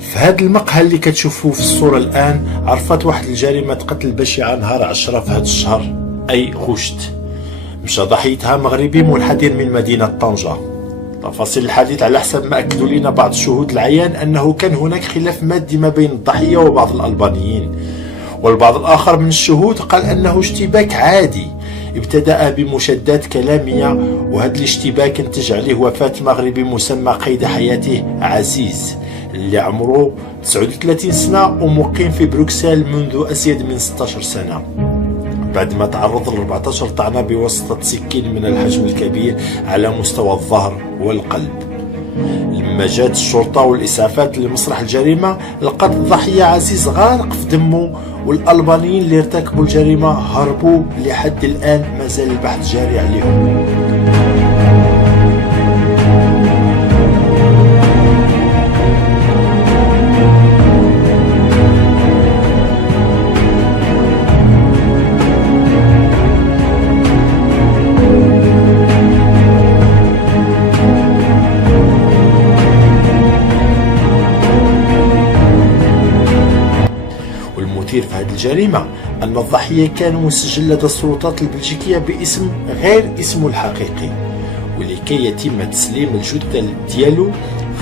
في هذا المقهى اللي كتشوفوه في الصورة الآن عرفت واحد الجريمة قتل بشعة نهار 10 في هذا الشهر، أي غشت. مشى ضحيتها مغربي منحدر من مدينة طنجة. تفاصيل الحديث على حسب ما أكدوا لنا بعض الشهود العيان أنه كان هناك خلاف مادي ما بين الضحية وبعض الألبانيين، والبعض الآخر من الشهود قال أنه اشتباك عادي ابتدأ بمشادات كلامية، وهذا الاشتباك انتج عليه وفاة مغربي مسمى قيد حياته عزيز اللي عمره 39 سنة ومقيم في بروكسل منذ أزيد من 16 سنة، بعد ما تعرض ل 14 طعنة بواسطة سكين من الحجم الكبير على مستوى الظهر والقلب. لما جات الشرطة والإسعافات لمسرح الجريمة لقات الضحية عزيز غارق في دمه، والألبانيين اللي ارتكبوا الجريمة هربوا. لحد الآن مازال البحث جاري عليهم. المثير في هذه الجريمة أن الضحية كان مسجل لدى السلطات البلجيكية باسم غير اسمه الحقيقي، ولكي يتم تسليم الجثة ديالو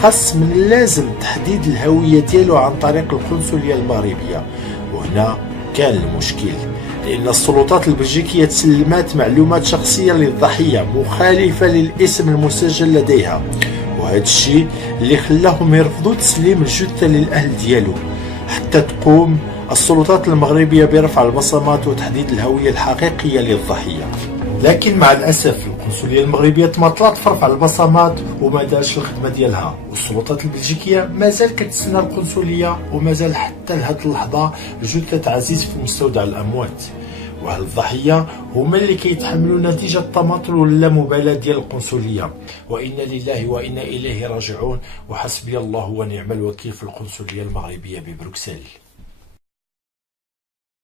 خاص من اللازم تحديد الهوية ديالو عن طريق القنصلية المغربية. وهنا كان المشكل، لأن السلطات البلجيكية تسلمت معلومات شخصية للضحية مخالفة للاسم المسجل لديها، وهذا الشيء اللي خلاهم يرفضوا تسليم الجثة للأهل ديالو حتى تقوم السلطات المغربية برفع البصمات وتحديد الهوية الحقيقية للضحية. لكن مع الأسف القنصلية المغربية تمطلت في رفع البصمات وما دارش الخدمة ديالها، والسلطات البلجيكية مازال كتسنى القنصلية، ومازال حتى لهذه اللحظة جثة عزيز في مستودع الأموات، وأهل الضحية هما اللي كيتحملوا نتيجة التماطل واللامبالاة ديال القنصلية. وإنا لله وإنا إليه راجعون، وحسبي الله ونعم الوكيل في القنصلية المغربية ببروكسل.